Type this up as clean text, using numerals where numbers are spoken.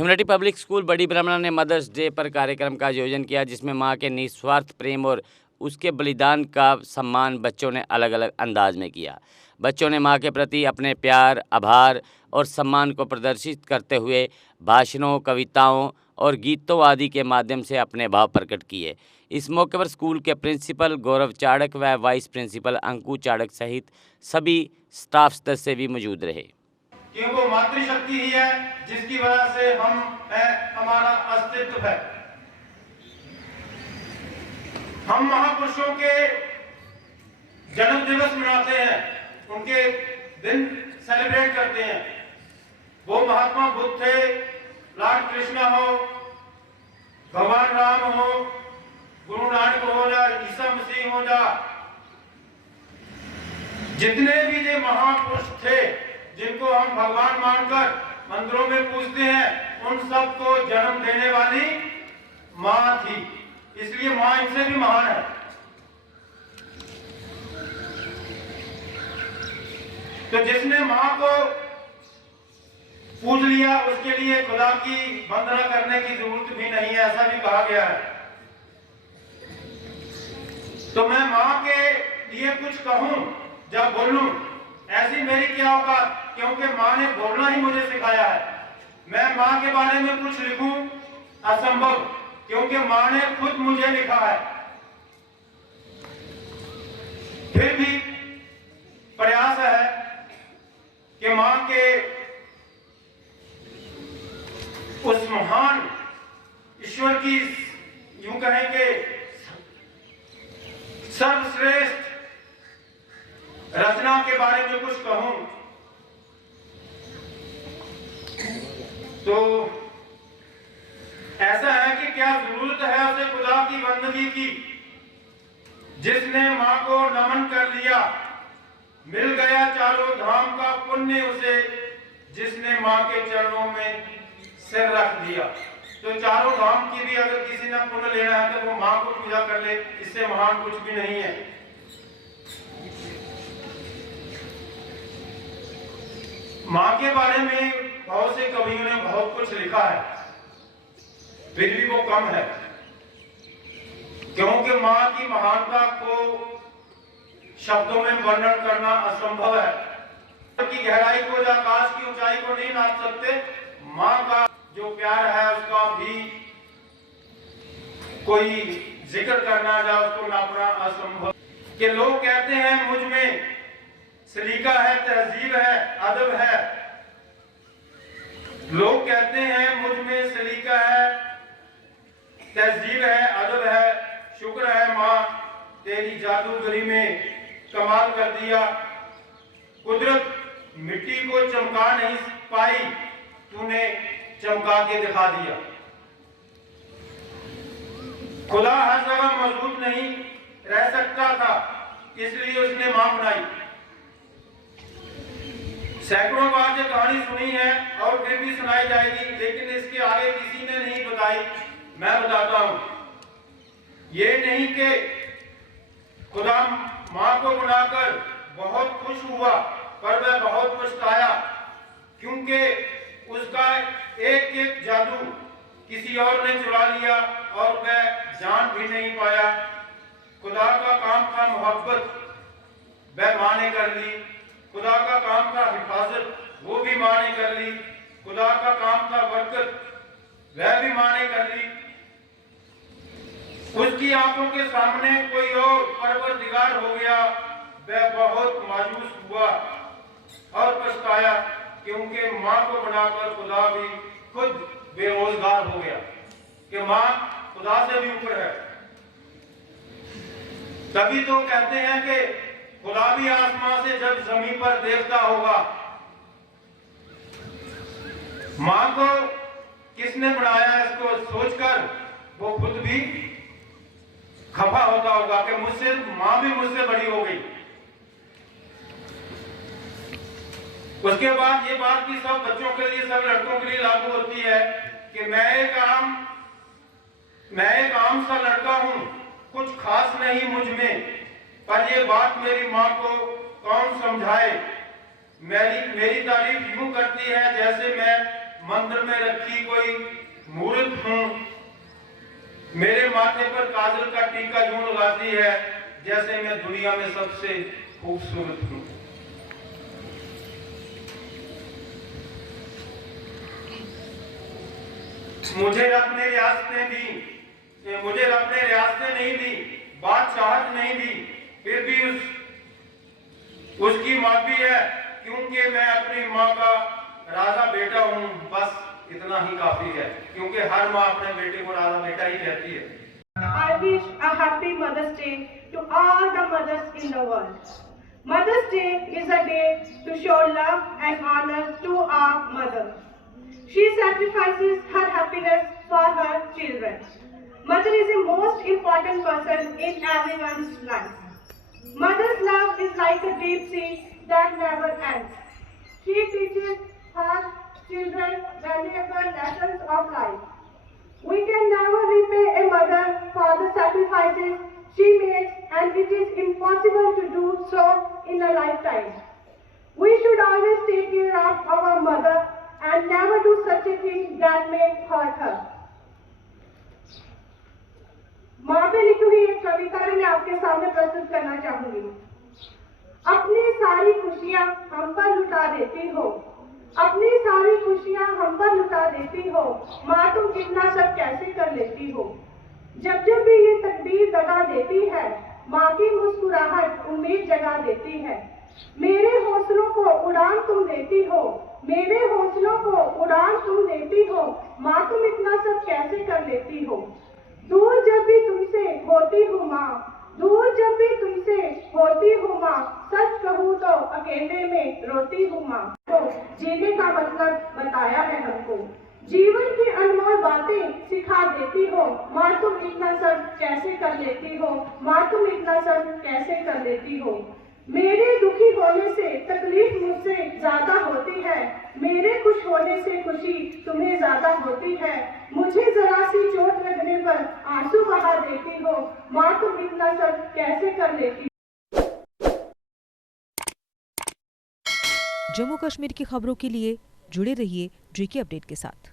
हिमरेटी public school बड़ी ब्राह्मणा ने मदर्स डे पर कार्यक्रम का आयोजन किया, जिसमें मां के निस्वार्थ प्रेम और उसके बलिदान का सम्मान बच्चों ने अलग अलग अंदाज में किया। बच्चों ने मां के प्रति अपने प्यार, आभार और सम्मान को प्रदर्शित करते हुए भाषणों, कविताओं और गीतों आदि के माध्यम से अपने भाव प्रकट किए। इस मौके पर स्कूल के प्रिंसिपल गौरव चाड़क व वाइस प्रिंसिपल अंकु चाड़क सहित सभी स्टाफ सदस्य भी मौजूद रहे। कि वो मातृशक्ति ही है जिसकी वजह से हम है, हमारा अस्तित्व है। हम महापुरुषों के जन्म दिवस मनाते हैं, उनके दिन सेलिब्रेट करते हैं। वो महात्मा बुद्ध थे, लॉर्ड कृष्णा हो, भगवान राम हो, गुरु नानक हो जा, ईसा मसीह हो जा, जितने भी ये महापुरुष थे जिनको हम भगवान मानकर मंदिरों में पूजते हैं, उन सबको जन्म देने वाली मां थी। इसलिए मां इनसे भी महान है। तो जिसने मां को पूज लिया उसके लिए खुदा की वंदना करने की जरूरत भी नहीं है, ऐसा भी कहा गया है। तो मैं मां के लिए कुछ कहूं जब बोलूं, ऐसी मेरी क्या औकात, क्योंकि मां ने बोलना ही मुझे सिखाया है। मैं मां के बारे में कुछ लिखूं असंभव, क्योंकि मां ने खुद मुझे लिखा है। फिर भी प्रयास है कि मां के उस महान ईश्वर की यूं कहें कि सर्वश्रेष्ठ रचना के बारे में कुछ कहूं तो ऐसा है कि क्या जरूरत है उसे खुदा की बंदगी की, जिसने मां को नमन कर लिया, मिल गया चारों धाम का पुण्य उसे, जिसने मां के चरणों में सिर रख दिया। तो चारों धाम की भी अगर किसी ने पुण्य लेना है तो वो मां को पूजा कर ले, इससे महान कुछ भी नहीं है। मां के बारे में बहुत से कवियों ने बहुत कुछ लिखा है, फिर भी वो कम है, क्योंकि मां की महानता को शब्दों में वर्णन करना असंभव है। की गहराई को या आकाश की ऊंचाई को नहीं नाप सकते। मां का जो प्यार है उसका भी कोई जिक्र करना या उसको नापना असंभव। कि लोग कहते हैं मुझ में सलीका है, तहजीब है, अदब है। लोग कहते हैं मुझ में सलीका है, तहजीब है, अदब है। शुक्र है मां तेरी जादूगरी में कमाल कर दिया। कुदरत मिट्टी को चमका नहीं पाई, तूने चमका के दिखा दिया। खुदा हर जगह मौजूद नहीं रह सकता था, इसलिए उसने मां बनाई। सैकड़ों बार ये कहानी सुनी है और फिर भी सुनाई जाएगी, लेकिन इसके आगे किसी ने नहीं बताई। मैं बताता हूं। ये नहीं कि खुदा मां को बनाकर बहुत खुश हुआ, पर वह बहुत पछताया, क्योंकि उसका एक एक जादू किसी और ने चुरा लिया और वह जान भी नहीं पाया। खुदा का काम था मोहब्बत, वह मां ने कर ली। खुदा का काम था हिफाजत, वो भी मां ने कर ली। खुदा का काम था बरकत, वह भी मां ने कर ली। उसकी आंखों के सामने कोई और परवरदिगार हो गया, वह बहुत मायूस हुआ और पछताया, क्योंकि मां को बनाकर खुदा भी खुद बेरोजगार हो गया कि मां खुदा से भी ऊपर है। तभी तो कहते हैं कि खुदा भी आसमां से जब जमीन पर देखता होगा। मां को किसने बनाया, इसको सोचकर वो खुद भी खफा होता होगा कि मुझसे मां भी मुझसे बड़ी हो गई। उसके बाद ये बात भी सब बच्चों के लिए, सब लड़कों के लिए लागू होती है कि मैं एक आम सा लड़का हूं, कुछ खास नहीं मुझ में, पर ये बात मेरी मां को कौन समझाए। मेरी तारीफ यूं करती है जैसे मैं मंदिर में रखी कोई मूर्त हूँ। मेरे माथे पर काजल का टीका यूं लगाती है जैसे मैं दुनिया में सबसे खूबसूरत हूँ। मुझे रब ने रियासतें नहीं दी, बादशाहत नहीं दी, फिर भी उसकी माँ भी है, क्योंकि मैं अपनी माँ का राजा बेटा हूँ। बस इतना ही काफी है, क्योंकि हर माँ अपने बेटे को राजा बेटा ही कहती है। I wish a happy Mother's Day to all the mothers in the world. Mother's Day is a day to show love and honor to our mother. She sacrifices her happiness for her children. Mother is the most important person in everyone's life. Mother's love is like a deep sea that never ends. She teaches her children valuable lessons of life. We can never repay a mother for the sacrifices she makes, and it is impossible to do so in a lifetime. We should always take care of our mother and never do such a thing that may hurt her. माँ पे लिखी हुई एक कविता मैं आपके सामने प्रस्तुत करना चाहूंगी। अपनी सारी खुशियाँ हम पर लुटा देती हो, अपनी सारी खुशियाँ हम पर लुटा देती हो, माँ तुम इतना सब कैसे कर लेती हो। जब जब भी ये तकदीर दगा देती है, माँ की मुस्कुराहट उम्मीद जगा देती है। मेरे हौसलों को उड़ान तुम देती हो, मेरे हौसलों को उड़ान तुम देती हो, माँ तुम इतना सब कैसे कर लेती हो। दूर जब भी तुमसे होती हूँ माँ, दूर जब भी तुमसे होती हूँ माँ, सच कहूँ तो अकेले में रोती हूँ माँ। तो जीने का मतलब बताया है हमको, जीवन की अनमोल बातें सिखा देती हो, माँ तुम इतना सब कैसे कर लेती हो, माँ तुम इतना सब कैसे कर लेती हो। मेरे दुखी होने से तकलीफ मुझसे ज्यादा होती है, मेरे खुश होने से खुशी तुम्हें ज्यादा होती है। मुझे जरा सी चोट लगने पर आंसू बहा देती हो, माँ तुम इतना सब कैसे कर लेती हो। जम्मू कश्मीर की खबरों के लिए जुड़े रहिए JK अपडेट के साथ।